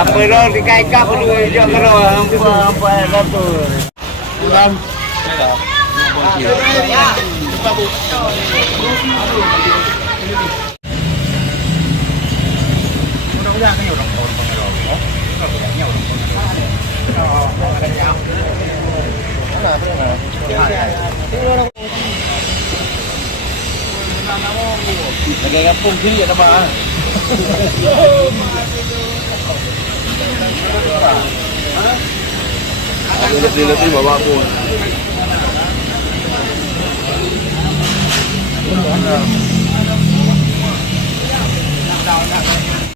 Apa lo dikait-kait perlu je kalau apa dah tu. Ulam. Mudah-mudahan ni orang orang pengelola. Ni orang pengelola. Lagi kampung sini ada apa? Letih bawa pun.